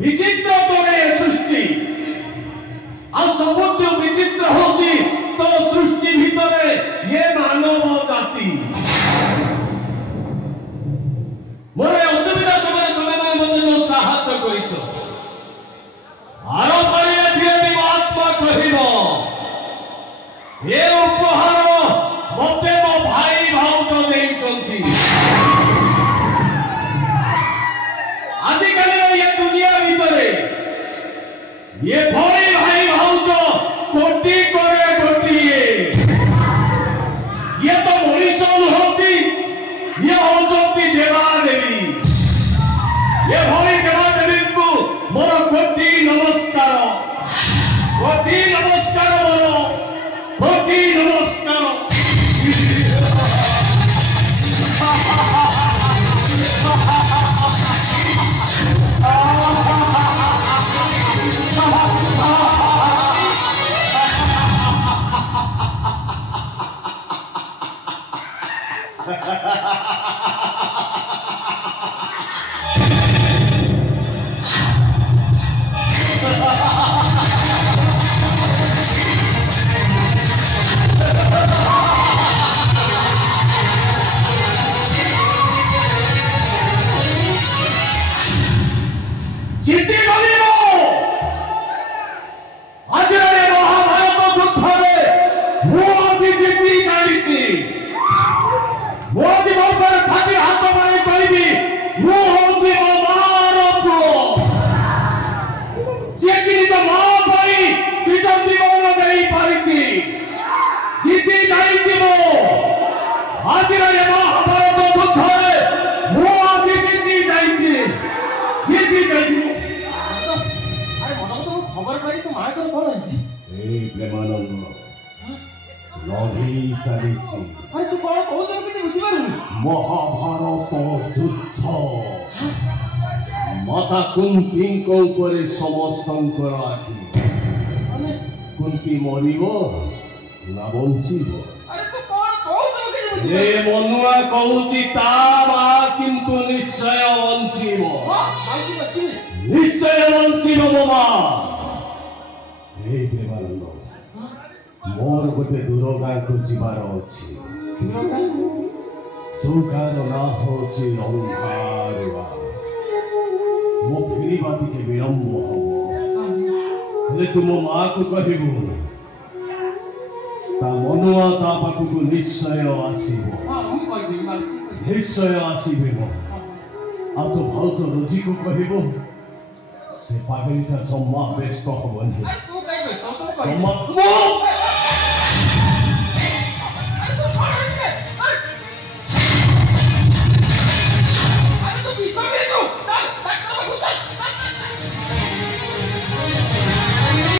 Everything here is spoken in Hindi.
विचित्र तोरे सृष्टि आ सबुठ विचित्र होची तो सृष्टि भितरे ये मानव जाति मोरे असुविधा समय तुमे माने मते जो साहाय्य करिছো आरो परिया फिर आत्मा कहिबो ये उपहार मते मो भाई भाउतो देइचंती आजिकल ये दुनिया भितरे ये भाई भाई भाउतो कोटि करे गोटिए ये तो मनीष होती ये होती देवा देवी ये भाई देवा देवी को मोर कोटि नमस्कार मोर कोटि नमस्कार महाभारत युद्ध माता कुंती समस्त आखि कुंती मरिब ना बंचिब मनुआ कहूची किंतु निश्चय बंचिब निश्चय बंचिब मो मां प्रेमानंद मोर गोटे दूर गाँ को जीवार अच्छी जो गाँव ना होची लंकारुआ मो फेरिबा टिके विलंब हम तुम माँ को कहबू ता मनुआ ता पाखक निश्चय निश्चय आसबे आ तो भाउज रोजी को कहबू से पागलीटा जम्मा व्यस्त हबनी जम्मा